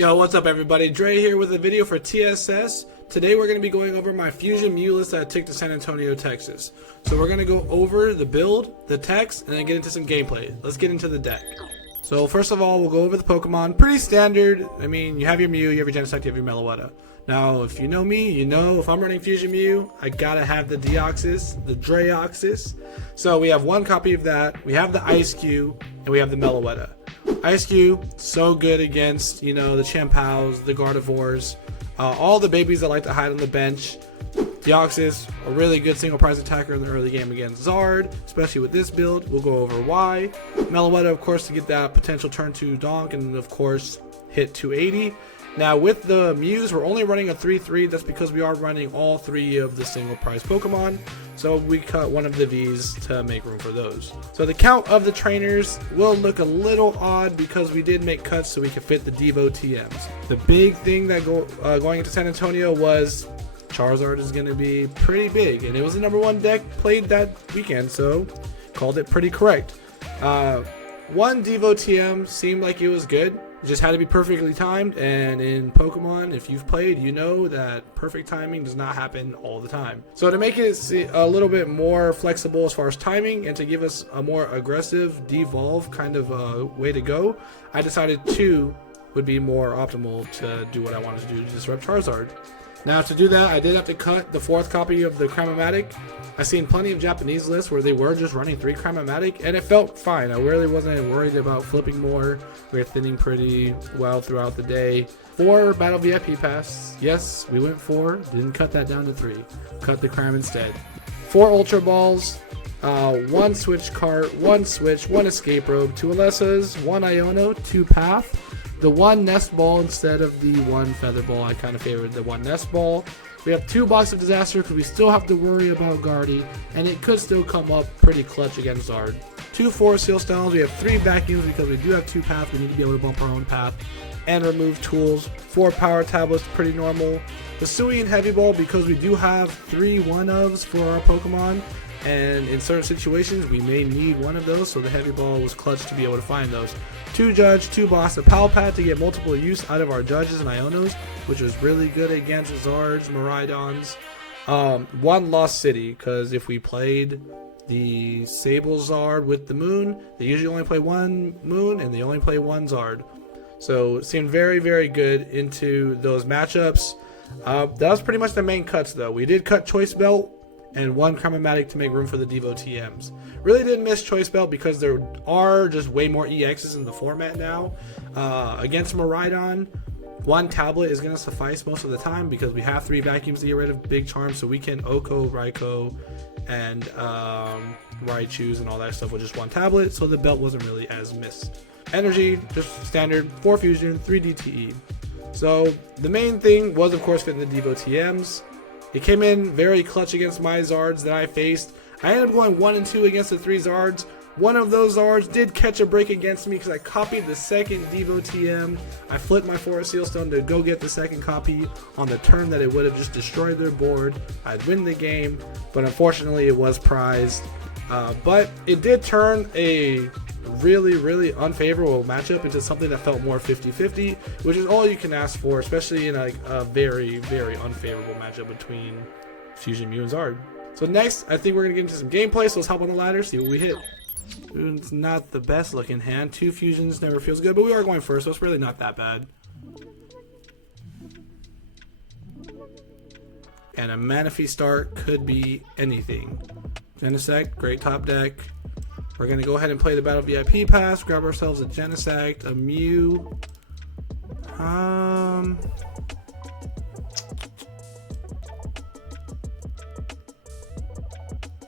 Yo, what's up everybody? Dre here with a video for TSS. Today we're going to be going over my Fusion Mew list that I took to San Antonio, Texas. So we're going to go over the build, the text, and then get into some gameplay. Let's get into the deck. So first of all, we'll go over the Pokemon. Pretty standard. I mean, you have your Mew, you have your Genesect, you have your Meloetta. Now, if you know me, you know if I'm running Fusion Mew, I gotta have the Deoxys, the Dreoxys. So we have one copy of that. We have the Ice Cube, and we have the Meloetta. Ice Cube, so good against, you know, the Champows, the Gardevoirs, all the babies that like to hide on the bench. Deoxys, a really good single prize attacker in the early game against Zard, especially with this build. We'll go over why. Meloetta, of course, to get that potential turn 2 donk, and of course, hit 280. Now with the Mews, we're only running a 3-3. That's because we are running all 3 of the single prize Pokemon. So we cut one of the V's to make room for those. So the count of the trainers will look a little odd because we did make cuts so we could fit the Devo TMs. The big thing that going into San Antonio was Charizard is going to be pretty big. And it was the #1 deck played that weekend, so called it pretty correct. One Devo TM seemed like it was good. It just had to be perfectly timed, and in Pokemon, if you've played, you know that perfect timing does not happen all the time. So to make it a little bit more flexible as far as timing, and to give us a more aggressive devolve kind of way to go, I decided 2 would be more optimal to do what I wanted to do to disrupt Charizard. Now to do that, I did have to cut the 4th copy of the Crymomatic. I've seen plenty of Japanese lists where they were just running 3 Crymomatic, and it felt fine. I really wasn't worried about flipping more. We were thinning pretty well throughout the day. 4 Battle VIP Pass. Yes, we went 4. Didn't cut that down to 3. Cut the Crym instead. 4 Ultra Balls. 1 Switch Cart. 1 Switch. 1 Escape Robe. 2 Alessas. 1 Iono. 2 Path. The 1 Nest Ball instead of the 1 Feather Ball. I kind of favored the 1 Nest Ball. We have 2 Box of Disaster because we still have to worry about Guardy, and it could still come up pretty clutch against Zard. 2 Forest Seal Stones. We have 3 Vacuums because we do have 2 Paths. We need to be able to bump our own path and remove tools. 4 Power Tablets, pretty normal. The Sui and Heavy Ball because we do have 3 1-ofs for our Pokemon, and in certain situations we may need one of those, so the Heavy Ball was clutch to be able to find those. 2 Judge, 2 Boss, a Pal Pad to get multiple use out of our Judges and Ionos, which was really good against Zards, Miraidons. 1 Lost City, because if we played the Sable Zard with the Moon, they usually only play 1 Moon and they only play 1 Zard. So it seemed very, very good into those matchups. That was pretty much the main cuts though. We did cut Choice Belt and 1 Crymomatic to make room for the Devo TMs. Really didn't miss Choice Belt because there are just way more EXs in the format now. Against Miraidon, 1 tablet is going to suffice most of the time because we have 3 Vacuums to get rid of Big Charm, so we can Oko, Raikou, and Raichus and all that stuff with just 1 tablet, so the belt wasn't really as missed. Energy, just standard, 4 Fusion, 3 DTE. So the main thing was of course fitting the Devo TMs. It came in very clutch against my Zards that I faced. I ended up going 1 and 2 against the 3 Zards. One of those Zards did catch a break against me because I copied the 2nd Devo TM. I flipped my Forest Seal Stone to go get the 2nd copy on the turn that it would have just destroyed their board. I'd win the game, but unfortunately it was prized. But it did turn a really, really unfavorable matchup into something that felt more 50-50, which is all you can ask for, especially in like a very, very unfavorable matchup between Fusion Mew and Zard. So next, I think we're going to get into some gameplay, so let's hop on the ladder, see what we hit. It's not the best looking hand. 2 Fusions never feels good, but we are going first, so it's really not that bad. And a Manaphy start could be anything. Genesect, great top deck. We're going to go ahead and play the Battle VIP Pass, grab ourselves a Genesect, a Mew. I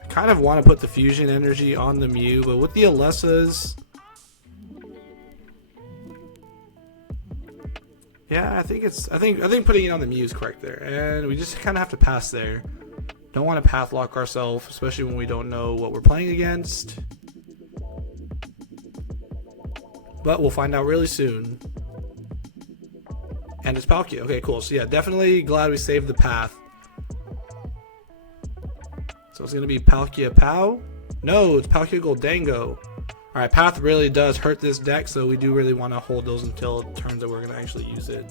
kind of want to put the Fusion Energy on the Mew, but with the Alessas, yeah, I think putting it on the Mew is correct there, and we just kind of have to pass there. Don't want to path lock ourselves, especially when we don't know what we're playing against. But we'll find out really soon. And it's Palkia. Okay, cool. So yeah, definitely glad we saved the path. So it's going to be Palkia Pow? No, it's Palkia Goldango. Alright, Path really does hurt this deck, so we do really want to hold those until turns that we're going to actually use it.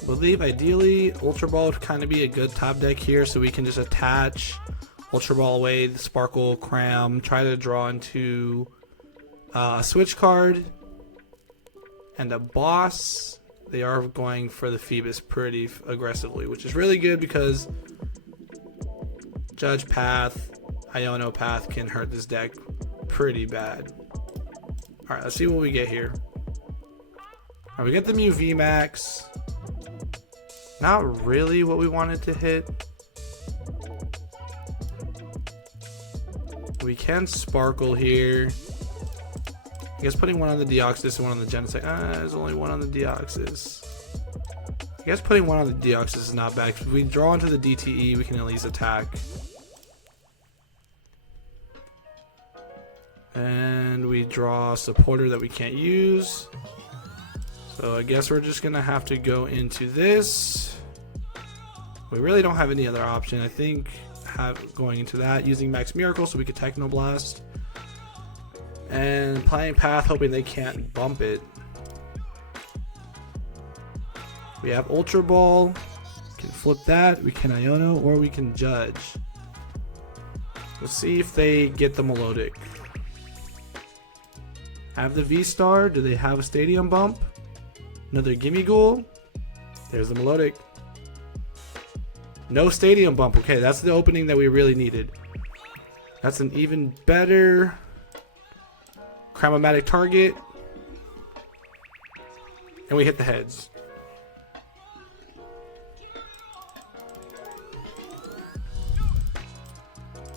I believe ideally Ultra Ball would kind of be a good top deck here, so we can just attach Ultra Ball away, the Sparkle, Cram, try to draw into a Switch card and a Boss. They are going for the Phoebus pretty aggressively, which is really good because Judge Path, Iono Path can hurt this deck pretty bad. Alright, let's see what we get here. Alright, we get the Mew VMAX. Not really what we wanted to hit. We can Sparkle here. I guess putting one on the Deoxys and one on the Genesect. There's only one on the Deoxys. I guess putting one on the Deoxys is not bad. If we draw into the DTE, we can at least attack. And we draw a supporter that we can't use. So I guess we're just gonna have to go into this. We really don't have any other option. I think going into that, using Max Miracle so we could Technoblast. And playing Path, hoping they can't bump it. We have Ultra Ball. We can flip that. We can Iono, or we can Judge. Let's see if they get the Melodic. Have the V-Star. Do they have a Stadium Bump? Another Gimme Ghoul. There's the Melodic. No Stadium Bump. Okay, that's the opening that we really needed. That's an even better Chromatic target. And we hit the heads.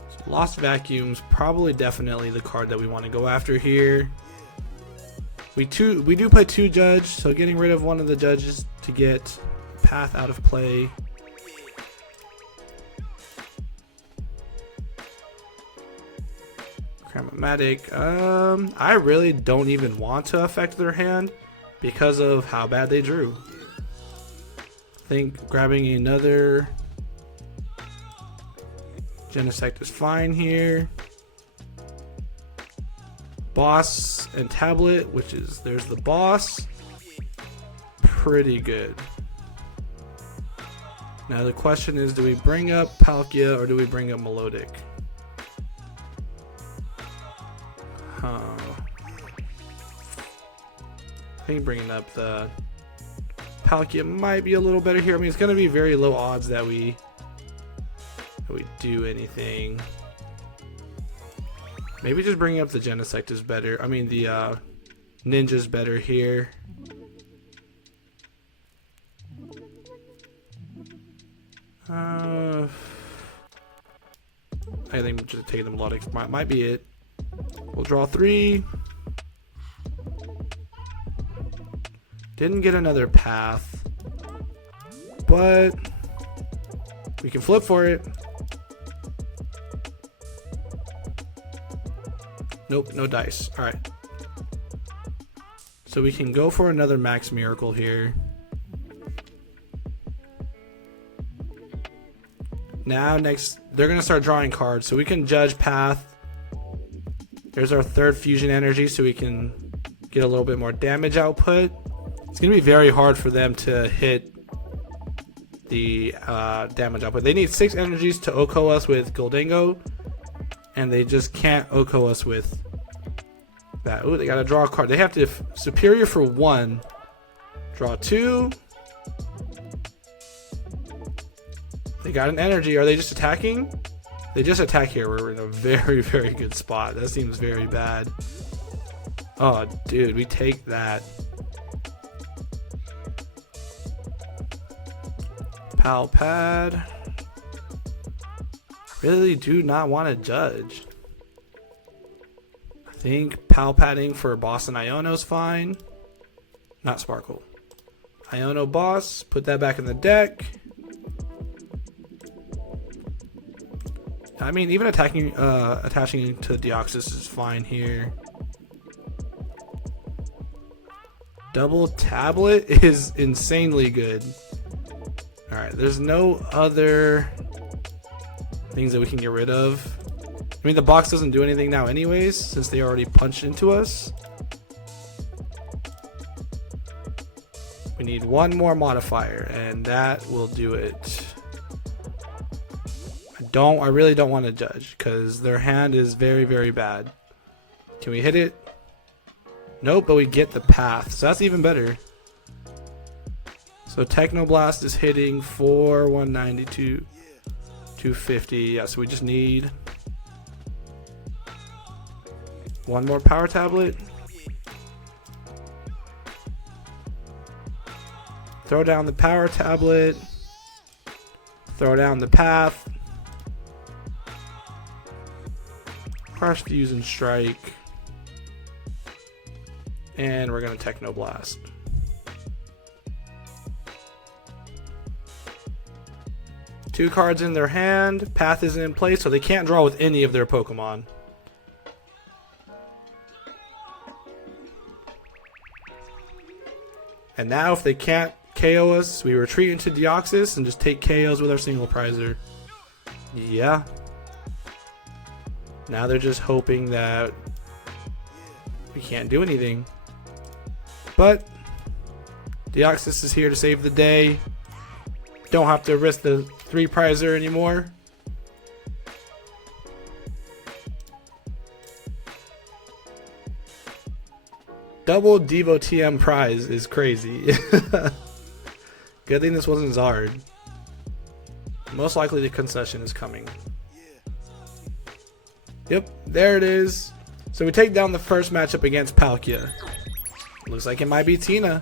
So Lost Vacuum's probably definitely the card that we want to go after here. We do play 2 Judge, so getting rid of one of the Judges to get Path out of play. Chromatic. I really don't even want to affect their hand because of how bad they drew. I think grabbing another Genesect is fine here. Boss and Tablet, which is, there's the Boss. Pretty good. Now the question is, do we bring up Palkia or do we bring up Melodic? I think bringing up the Palkia might be a little better here. I mean, it's going to be very low odds that we do anything. Maybe just bringing up the Genesect is better. I mean, the Ninja's better here. I think just taking the Melodic might be it. We'll draw 3. Didn't get another Path, but we can flip for it. Nope, no dice. Alright. So we can go for another Max Miracle here. Now next, they're going to start drawing cards, so we can Judge Path. There's our 3rd Fusion Energy, so we can get a little bit more damage output. It's going to be very hard for them to hit the damage output. They need 6 energies to OHKO us with Gholdengo, and they just can't OHKO us with that. Ooh, they got to draw a card. They have to Superior for 1, draw 2. They got an energy. Are they just attacking? They just attack here. We're in a very, very good spot. That seems very bad. Oh, dude, we take that. Pal Pad. I really do not want to Judge. I think Pal Padding for Boss and Iono is fine. Not Sparkle. Iono Boss. Put that back in the deck. I mean, even attaching to Deoxys is fine here. Double tablet is insanely good. Alright, there's no other things that we can get rid of. I mean, the box doesn't do anything now anyways, since they already punched into us. We need one more modifier, and that will do it. I really don't want to judge, because their hand is very, very bad. Can we hit it? Nope, but we get the path, so that's even better. So Technoblast is hitting for 192, 250. Yeah, so we just need one more power tablet. Throw down the power tablet. Throw down the path. Crash, Fuse, and Strike. And we're going to Technoblast. Two cards in their hand. Path isn't in place, so they can't draw with any of their Pokemon. And now if they can't KO us, we retreat into Deoxys and just take KOs with our single prizer. Yeah. Now they're just hoping that we can't do anything. But Deoxys is here to save the day. Don't have to risk the 3 prizer anymore. Double Devo TM prize is crazy. Good thing this wasn't Zard. Most likely the concession is coming. Yep, there it is. So we take down the first matchup against Palkia. Looks like it might be Tina.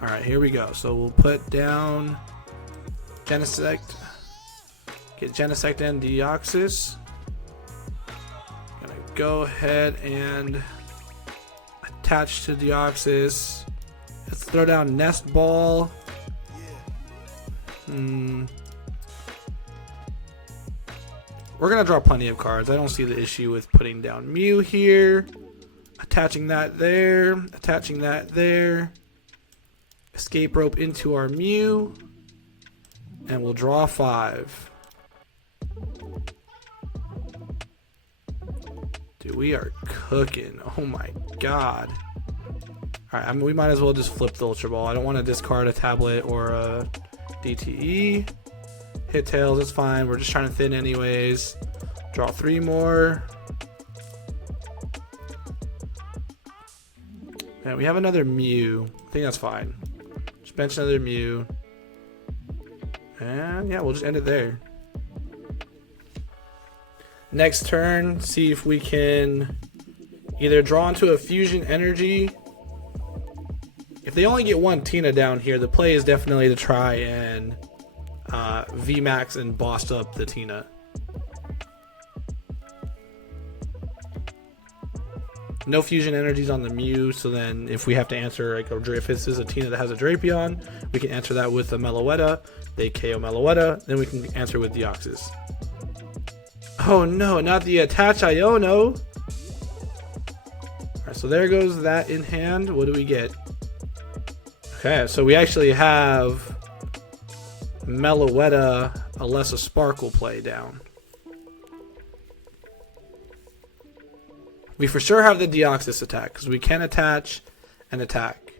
Alright, here we go. So we'll put down Genesect. Get Genesect and Deoxys. Gonna go ahead and attach to Deoxys. Let's throw down Nest Ball. We're gonna draw plenty of cards. I don't see the issue with putting down Mew here. Attaching that there. Attaching that there. Escape Rope into our Mew. And we'll draw 5. Dude, we are cooking. Oh my god. Alright, I mean, we might as well just flip the Ultra Ball. I don't want to discard a tablet or a DTE. Hit Tails, it's fine. We're just trying to thin anyways. Draw 3 more. And we have another Mew. I think that's fine. Just bench another Mew. And yeah, we'll just end it there. Next turn, see if we can either draw into a Fusion Energy. If they only get one Tina down here, the play is definitely to try and VMAX and boss up the Tina. No Fusion Energies on the Mew, so then if we have to answer, like, if this is a Tina that has a Drapion, we can answer that with a Meloetta. They KO Meloetta, then we can answer with Deoxys. Oh no, not the attach Iono. Alright, so there goes that in hand. What do we get? Okay, so we actually have Meloetta, Alessa Sparkle play down. We for sure have the Deoxys attack, because we can attach and attack.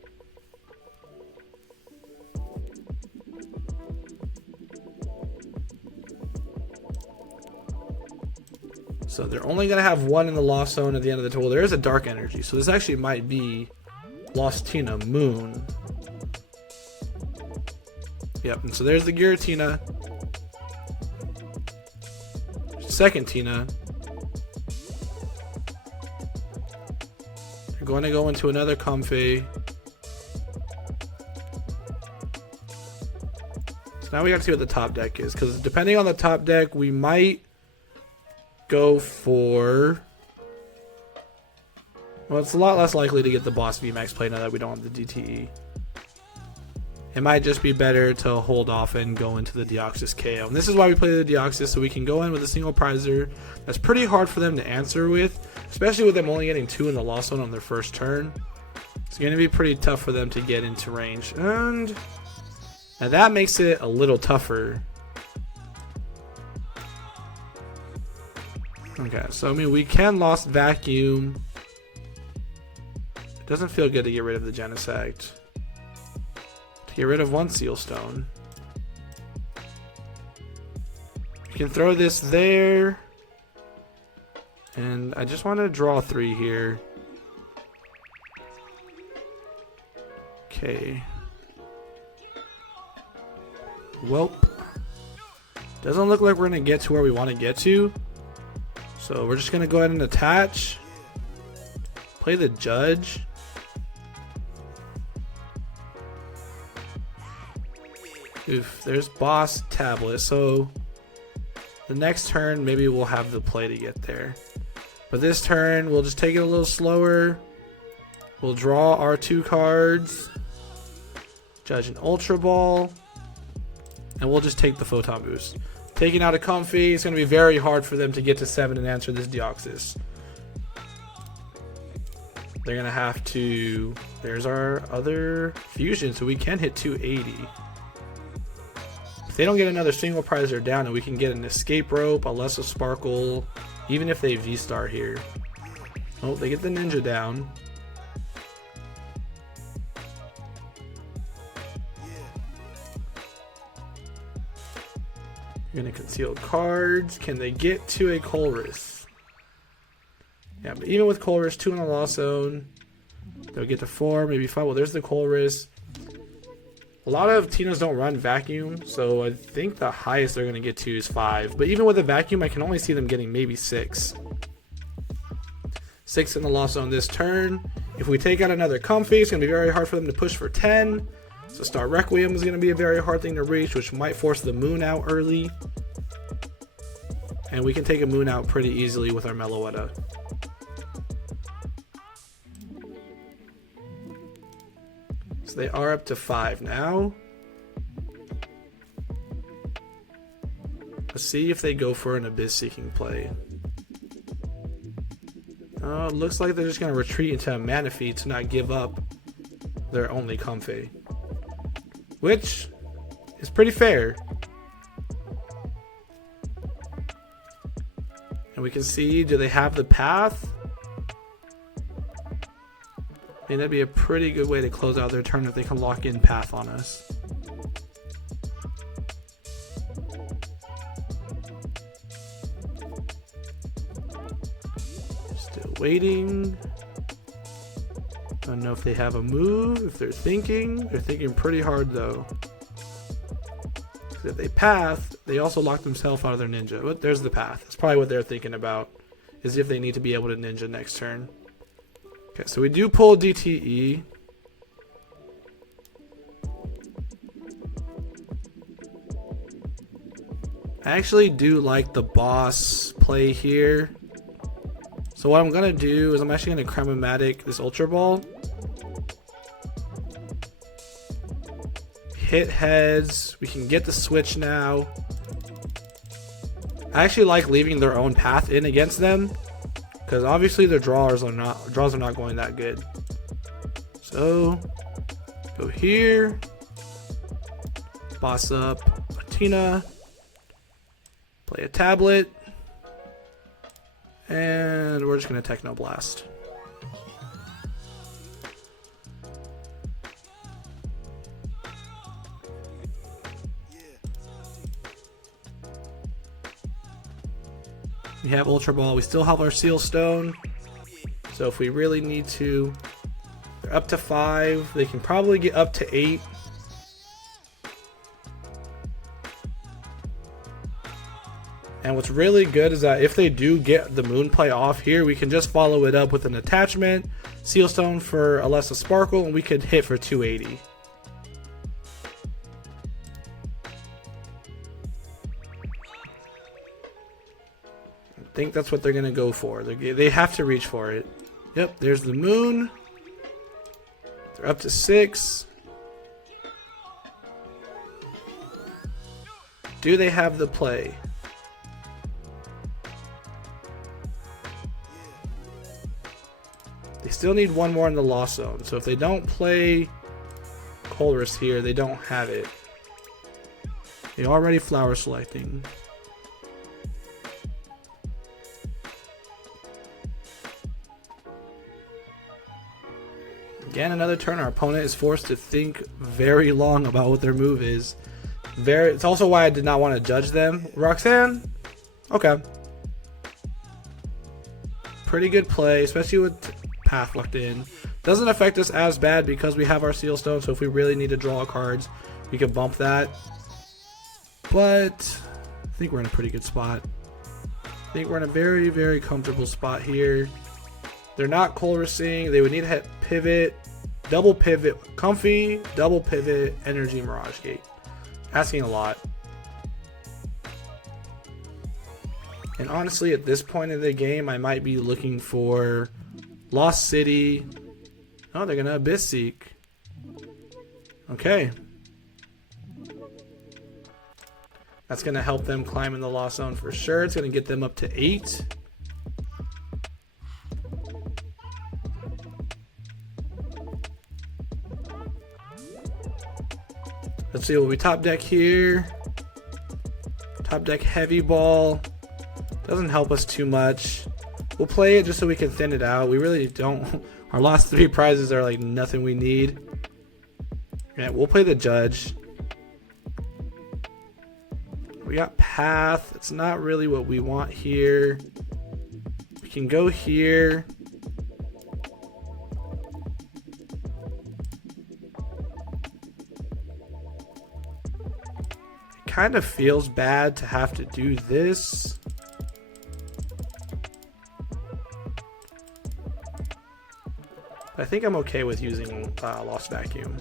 So they're only going to have one in the Lost Zone at the end of the tool. There is a Dark Energy, so this actually might be Lost Tina Moon. Yep, and so there's the Giratina. Second Tina. They're going to go into another Comfey. So now we have to see what the top deck is, because depending on the top deck, we might go for... Well, it's a lot less likely to get the boss VMAX play now that we don't have the DTE. It might just be better to hold off and go into the Deoxys KO. And this is why we play the Deoxys, so we can go in with a single prizer. That's pretty hard for them to answer with, especially with them only getting 2 in the Lost Zone on their first turn. It's going to be pretty tough for them to get into range. And now that makes it a little tougher. Okay, so I mean, we can Lost Vacuum. It doesn't feel good to get rid of the Genesect. To get rid of one Seal Stone. You can throw this there. And I just want to draw 3 here. Okay. Welp. Doesn't look like we're going to get to where we want to get to. So we're just going to go ahead and attach. Play the Judge. Oof, there's Boss Tablet. So the next turn, maybe we'll have the play to get there. But this turn, we'll just take it a little slower. We'll draw our 2 cards. Judge an Ultra Ball. And we'll just take the Photon Boost. Taking out a Comfy, it's going to be very hard for them to get to 7 and answer this Deoxys. They're going to have to... There's our other fusion, so we can hit 280. If they don't get another single prize, they're down, and we can get an Escape Rope, a Lesser Sparkle, even if they V-Star here. Oh, they get the Ninja down. You're going to conceal cards. Can they get to a Colress? Yeah, but even with Colress, 2 in the Lost Zone, they'll get to 4, maybe 5. Well, there's the Colress. A lot of Tinos don't run Vacuum, so I think the highest they're going to get to is 5. But even with a Vacuum, I can only see them getting maybe 6. 6 in the Lost Zone this turn. If we take out another Comfy, it's going to be very hard for them to push for 10. So Star Requiem is going to be a very hard thing to reach, which might force the Moon out early. And we can take a Moon out pretty easily with our Meloetta. So they are up to 5 now. Let's see if they go for an Abyss Seeking play. It looks like they're just going to retreat into a Manaphy to not give up their only Comfy. Which is pretty fair. And we can see, do they have the path? I mean, that'd be a pretty good way to close out their turn if they can lock in path on us. Still waiting. Don't know if they have a move, if they're thinking. They're thinking pretty hard though. If they path, they also lock themselves out of their Ninja. But there's the path. That's probably what they're thinking about, is if they need to be able to Ninja next turn. Okay, so we do pull DTE. I actually do like the boss play here. So what I'm going to do is I'm actually going to Chrematic this Ultra Ball. Hit heads. We can get the switch now. I actually like leaving their own path in against them, because obviously their draws are not going that good. So go here. Boss up Latina. Play a tablet. And we're just going to Techno Blast. We have Ultra Ball. We still have our Seal Stone. So if we really need to, they're up to 5. They can probably get up to 8. And what's really good is that if they do get the Moon play off here, we can just follow it up with an attachment, Seal Stone for Alessa Sparkle, and we could hit for 280. I think that's what they're going to go for. They have to reach for it. Yep, there's the Moon. They're up to 6. Do they have the play? They still need one more in the Lost Zone. So if they don't play Colress here, they don't have it. They already flower selecting. Again, another turn. Our opponent is forced to think very long about what their move is. It's also why I did not want to judge them. Roxanne? Okay. Pretty good play, especially with Path locked in. Doesn't affect us as bad because we have our Seal Stone, so if we really need to draw cards, we can bump that. But I think we're in a pretty good spot. I think we're in a very, very comfortable spot here. They're not Colressing. They would need to hit pivot, double pivot, Comfy, double pivot, Energy, Mirage Gate. Asking a lot. And honestly, at this point in the game, I might be looking for Lost City. Oh, they're going to Abyss Seek. Okay. That's going to help them climb in the Lost Zone for sure. It's going to get them up to 8. Let's see what we top deck here. Top deck Heavy Ball. Doesn't help us too much. We'll play it just so we can thin it out. We really don't. Our last 3 prizes are like nothing we need. Yeah, we'll play the Judge. We got Path. It's not really what we want here. We can go here. It kind of feels bad to have to do this. I think I'm okay with using Lost Vacuum.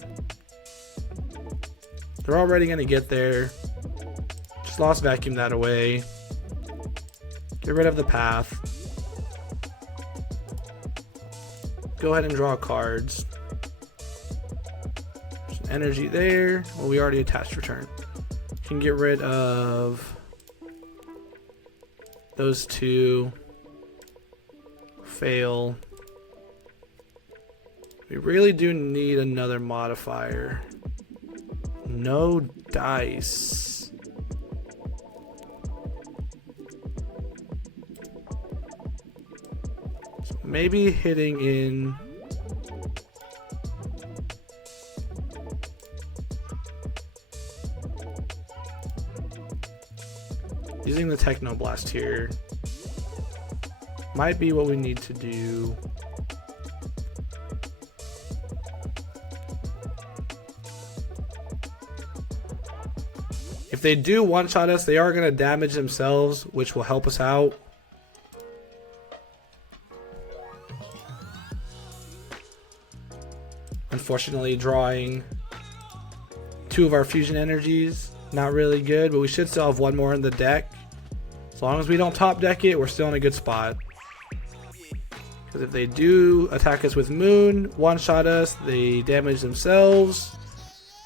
They're already going to get there. Just Lost Vacuum that away. Get rid of the Path. Go ahead and draw cards. There's an energy there. Well, we already attached return. Can get rid of those 2. Fail. We really do need another modifier. No dice. So maybe hitting in. Using the Techno Blast here might be what we need to do. If they do one-shot us, they are going to damage themselves, which will help us out. Unfortunately, drawing 2 of our fusion energies, not really good, but we should still have 1 more in the deck. As long as we don't top deck it, we're still in a good spot. Because if they do attack us with Moon, one-shot us, they damage themselves.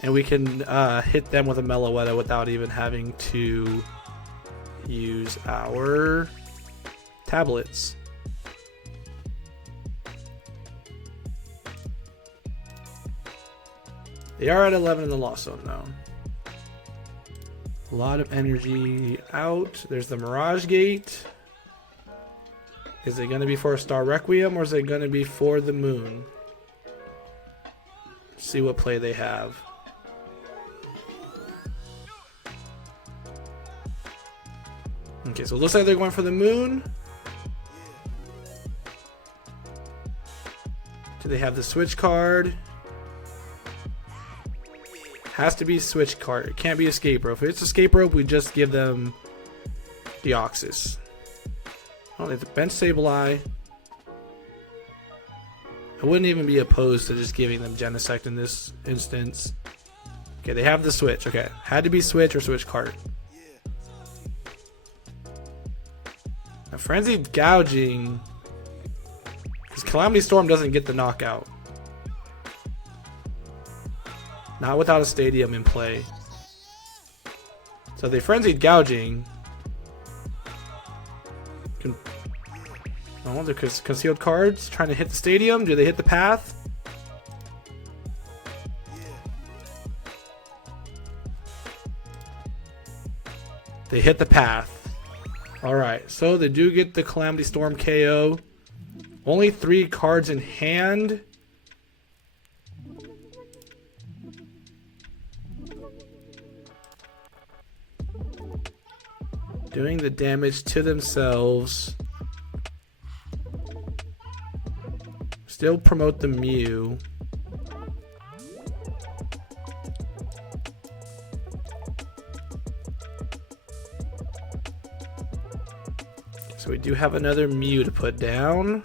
And we can hit them with a Meloetta without even having to use our tablets. They are at 11 in the Lost Zone though. A lot of energy out. There's the Mirage Gate. Is it going to be for a Star Requiem or is it going to be for the Moon? See what play they have. Okay, so it looks like they're going for the Moon. Do they have the Switch card? Has to be Switch card. It can't be Escape Rope. If it's Escape Rope, we just give them Deoxys. Oh, they have the Bench Sableye. I wouldn't even be opposed to just giving them Genesect in this instance. Okay, they have the Switch. Okay, had to be Switch or Switch card. Now, Frenzied Gouging. Because Calamity Storm doesn't get the knockout. Not without a Stadium in play. So they Frenzied Gouging. Oh, they're concealed cards trying to hit the stadium. Do they hit the path? They hit the path. Alright, so they do get the Calamity Storm KO. Only 3 cards in hand. Doing the damage to themselves. Still promote the Mew. So we do have another Mew to put down.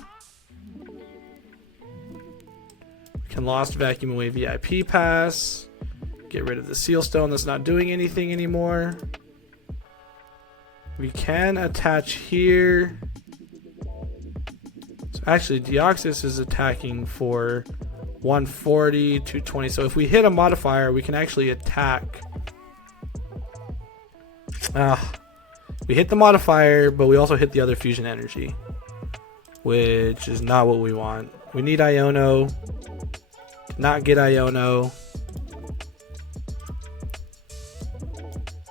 We can Lost Vacuum away VIP Pass. Get rid of the Seal Stone that's not doing anything anymore. We can attach here. So actually, Deoxys is attacking for 140, 220. So if we hit a modifier, we can actually attack. We hit the modifier, but we also hit the other fusion energy, which is not what we want. We need Iono. Not get Iono.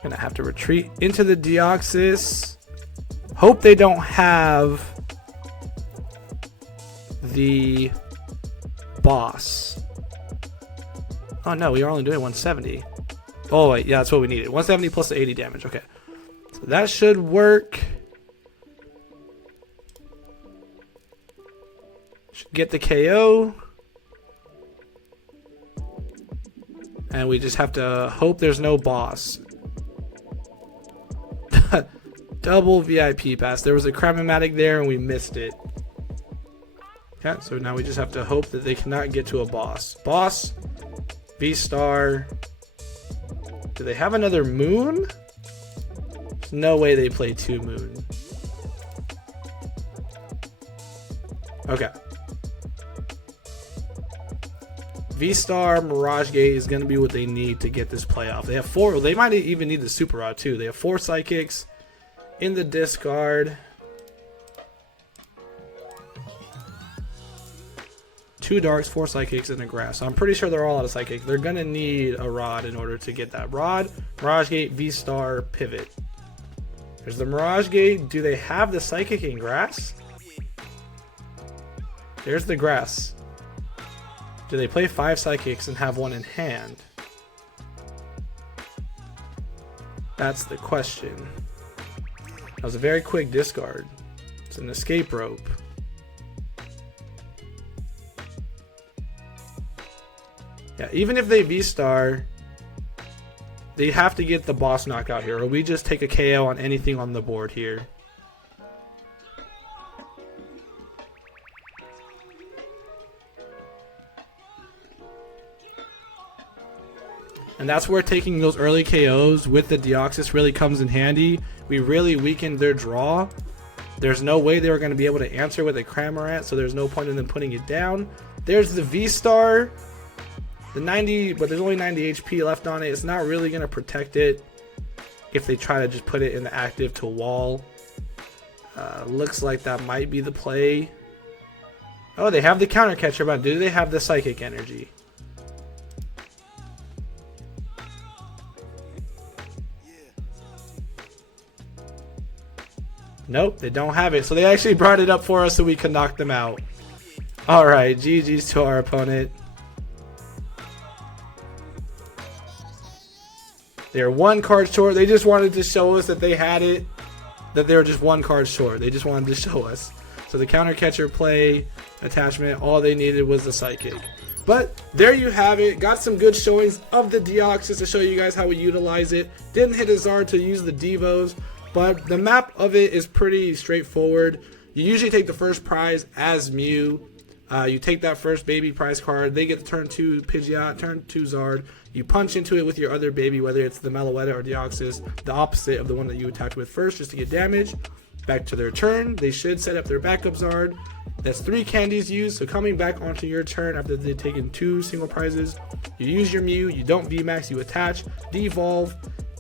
Gonna have to retreat into the Deoxys. Hope they don't have the boss. Oh no, we are only doing 170. Oh wait, yeah, that's what we needed. 170 plus the 80 damage. Okay, so that should work. Should get the KO. And we just have to hope there's no boss. Double VIP pass. There was a Cramomatic there and we missed it. Okay, so now we just have to hope that they cannot get to a boss. Boss, V-Star. Do they have another Moon? There's no way they play 2 Moon. Okay. V-Star, Mirage Gate is going to be what they need to get this playoff. They have 4. They might even need the Super Rod too. They have 4 Psychics in the discard. 2 Darks, 4 Psychics, and a Grass. So I'm pretty sure they're all out of Psychic. They're going to need a Rod in order to get that. Rod, Mirage Gate, V-Star, Pivot. There's the Mirage Gate. Do they have the Psychic and Grass? There's the Grass. Do they play 5 Psychics and have 1 in hand? That's the question. That was a very quick discard. It's an escape rope. Yeah, even if they V-Star, they have to get the boss knockout here, or we just take a KO on anything on the board here. And that's where taking those early KOs with the Deoxys really comes in handy. We really weakened their draw. There's no way they were going to be able to answer with a Cramorant, so there's no point in them putting it down. There's the V-Star. The 90, but there's only 90 HP left on it. It's not really going to protect it if they try to just put it in the active to wall. Looks like that might be the play. Oh, they have the counter catcher, but do they have the Psychic energy? Nope, they don't have it. So they actually brought it up for us so we could knock them out. Alright, GG's to our opponent. They're 1 card short. They just wanted to show us that they had it. That they were just 1 card short. They just wanted to show us. So the counter catcher play, attachment, all they needed was the Psychic. But there you have it. Got some good showings of the Deoxys to show you guys how we utilize it. Didn't hit a Zard to use the Devos. But the map of it is pretty straightforward. You usually take the first prize as Mew. You take that first baby prize card. They get the turn 2 Pidgeot, turn 2 Zard. You punch into it with your other baby, whether it's the Meloetta or Deoxys, the opposite of the one that you attacked with first, just to get damage. Back to their turn, they should set up their backup Zard. That's 3 candies used, so coming back onto your turn after they've taken 2 single prizes, you use your Mew, you don't VMAX, you attach, devolve,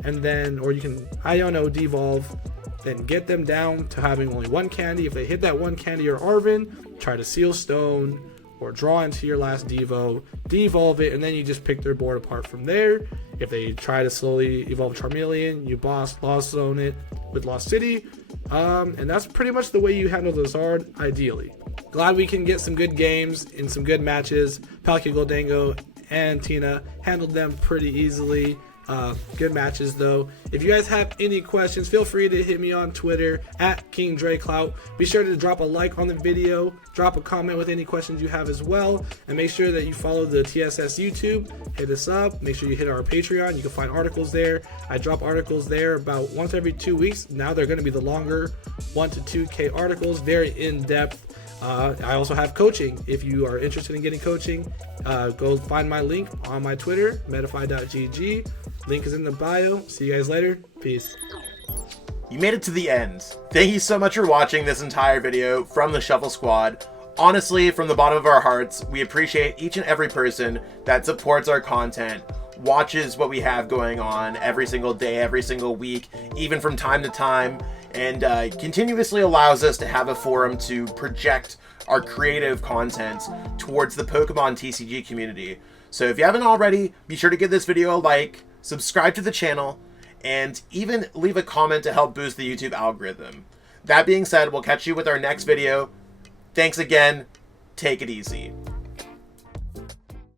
and then, or you can Iono, devolve, then get them down to having only one candy. If they hit that one candy or Arven, try to seal stone or draw into your last Devo, devolve it, and then you just pick their board apart from there. If they try to slowly evolve Charmeleon, you Lost Zone it with Lost City, and that's pretty much the way you handle the Zard, ideally. Glad we can get some good games in some good matches. Palkia, Goldango, and Tina handled them pretty easily. Good matches though. If you guys have any questions, feel free to hit me on Twitter at KingDreClout. Be sure to drop a like on the video, drop a comment with any questions you have as well, and make sure that you follow the TSS YouTube. Hit us up. Make sure you hit our Patreon. You can find articles there. I drop articles there about once every 2 weeks. Now they're going to be the longer 1 to 2K articles, very in-depth. I also have coaching. If you are interested in getting coaching, go find my link on my Twitter, metafy.gg. Link is in the bio. See you guys later. Peace. You made it to the end. Thank you so much for watching this entire video from the Shuffle Squad. Honestly, from the bottom of our hearts, we appreciate each and every person that supports our content, watches what we have going on every single day, every single week, even from time to time, and continuously allows us to have a forum to project our creative content towards the Pokemon TCG community. So if you haven't already, be sure to give this video a like, subscribe to the channel, and even leave a comment to help boost the YouTube algorithm. That being said, we'll catch you with our next video. Thanks again. Take it easy.